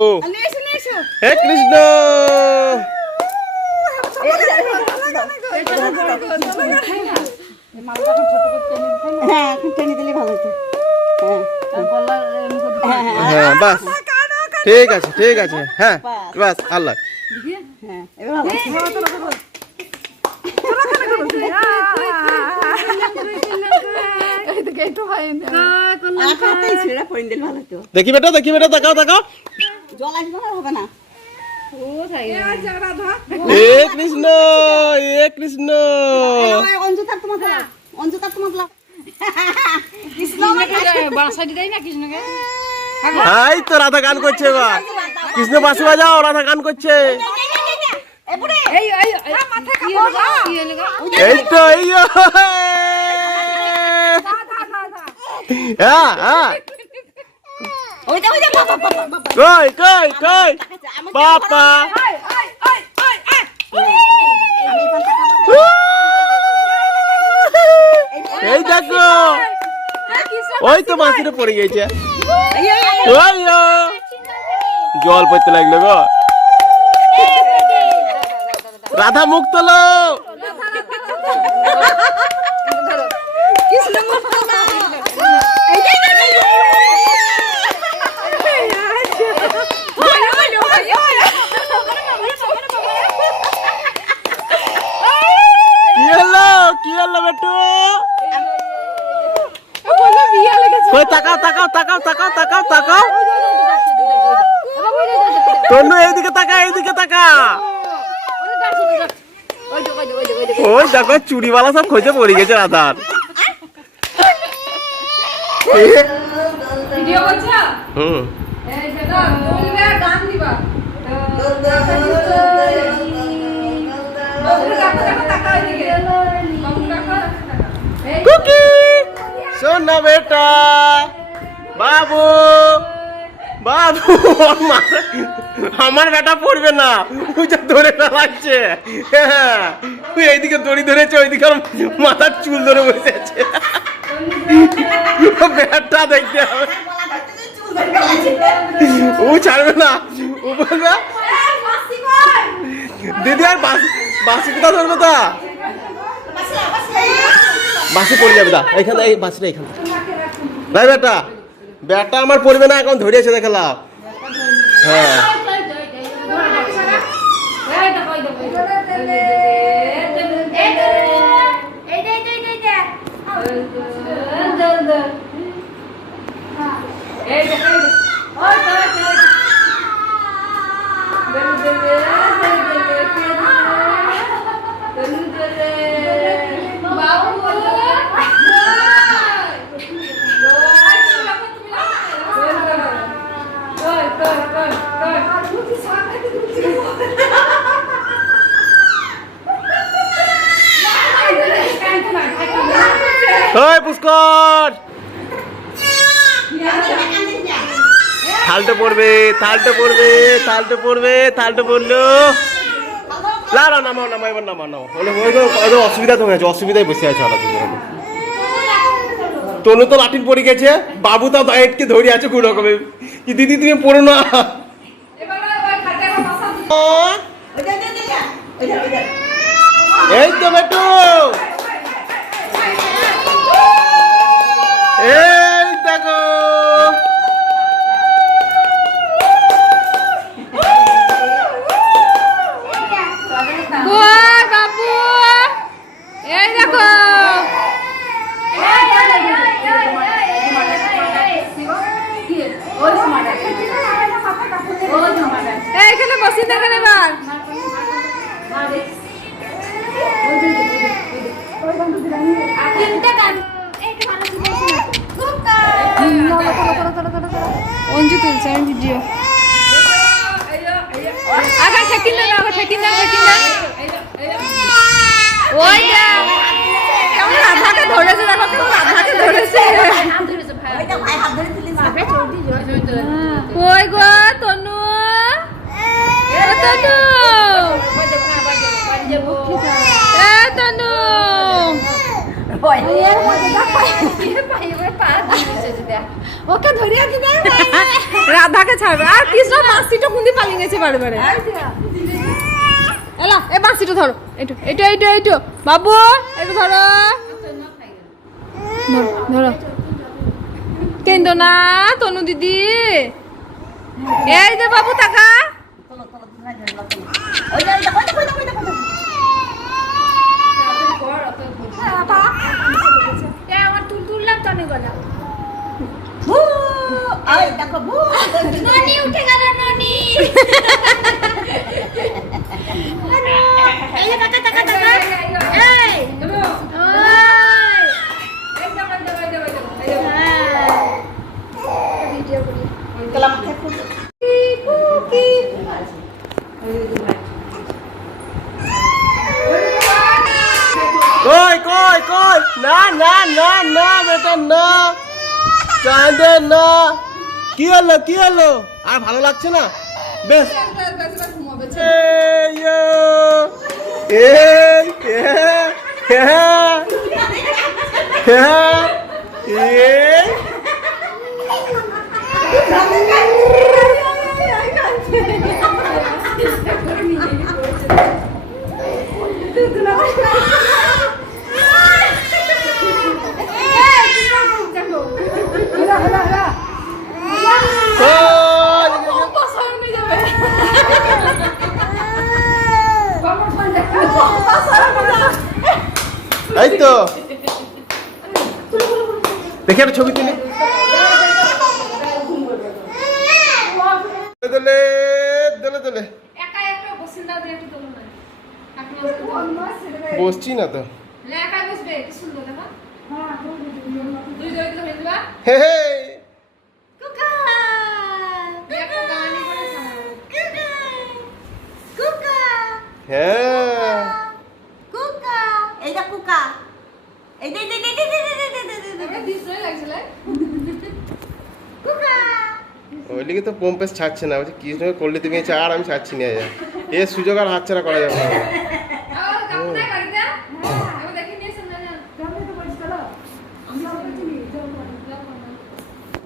হে কৃষ্ণ হ্যাঁ টেনে দিলে ভালো হতো। হ্যাঁ বাস ঠিক আছে ঠিক আছে হ্যাঁ বাস আল্লাহ হ্যাঁ এবার ভালো হতো। হাতেই ছেড়ে পড়ে দিলে ভালো হতো। দেখি বেটা তাকাও তাকাও জল আসবে না হবে না। এ কৃষ্ণ এ কৃষ্ণ অঞ্জু থাক তোমার বলা অঞ্জু থাক তোমার বলা হাই তো রাধা গান করছে এবার কৃষ্ণ বাঁশি বাজাও রাধা গান করছে এই তো এই হ্যাঁ হ্যাঁ কই কই কই বাবা এই দেখো ওই তো মাছিরে পড়ে গেছে ওই জল পড়তে লাগলো গো রাধা মুখ তোলো কি হলো বেটু কই তাকাও তাকাও তাকাও তাকাও তাকাও তাকাও তনু এইদিকে তাকা ওই দেখো চুড়িওয়ালা সব খোঁজে পড়ে গেছে রাধার হুম কুকি সোনা বেটা বাবু বাবু আমার বেটা পড়বে না ওইটা ধরে না লাগছে তুই এইদিকে দড়ি ধরেছে ওইদিকে মাথার চুল ধরে বসে আছে ব্যাটটা দেখতে হবে ও ছাড়বে না ও বলবে দিদি আর বাসি কোথা ধরবে তা বাসি পড়ে যাবে দা এইখানে এই বাসিটা এইখানে ভাই বেটা ব্যাটটা আমার পড়বে না এখন ধরিয়েছে দেখালাম হ্যাঁ ওই পুষ্কর থালটা পড়লো না না নামাও এবার নামাও অসুবিধা তো হয়েছে অসুবিধায় বসে আছে আলাদা তনু তো লাঠিন পড়ে গেছে বাবু তো ডায়েটকে ধরে আছে কোন রকমে কি দিদি তুমি পড়ো না এই তো বেটু এই দেখো বাবু এই দেখো এইখানে বসি দেখেন এবার অঞ্জু তুলছে আমি ভিডিও আগে ঠেকিন না ওই কেমন রাধাকে ধরেছে দেখো কেমন রাধাকে ধরেছে কই গো তনু তনু তনু ওকে ধরে আছে রাধাকে ছাড়বে আর কৃষ্ণ বাঁশিটা কুন্দি পালিয়ে গেছে বারে বারে এলা এ বাঁশিটা ধরো এইটু এইটু এইটু এইটু বাবু একটু ধরো ধরো কেন্দ্র না তনু দিদি এই যে বাবু টাকা ওই যে, ওই যে, ওই যে, ওই যে, ওই যে, ওই যে। আমার তুললাম তো অনেক গলা ভু, এই দেখো, ভু। ননি উঠে গেল ননি এই যে, টাকা, টাকা, টাকা। এই। তাহলে আমাকে ফুল। কই কই কই না না না না বেটা না কাঁদে না কি হলো আর ভালো লাগছে না বেশ এই ইয়ো, এই এই এই তো দেখে একটা ছবি তুলি দলে দলে দলে একা একা বসে না দিয়ে একটু তোলো না বসছি না তো একাই বসবে কি সুন্দর দেখা দুই দুই তো হয়ে যাবে হে হে কুকা। একটা গানি করে কুকা। হ্যাঁ কুকা। এই যে কুকা। এই যে, এই যে, এই যে, এই যে, এই যে, এই যে, এই যে, এই যে। একটা দিস ধরে লাগছিল কুকা। ওই লিগে তো পম্পেস ছাড়ছে না বলছে কৃষ্ণকে করলে তুমি ছাড় আমি ছাড়ছি না এ সুযোগ আর হাতছাড়া করা যাবে না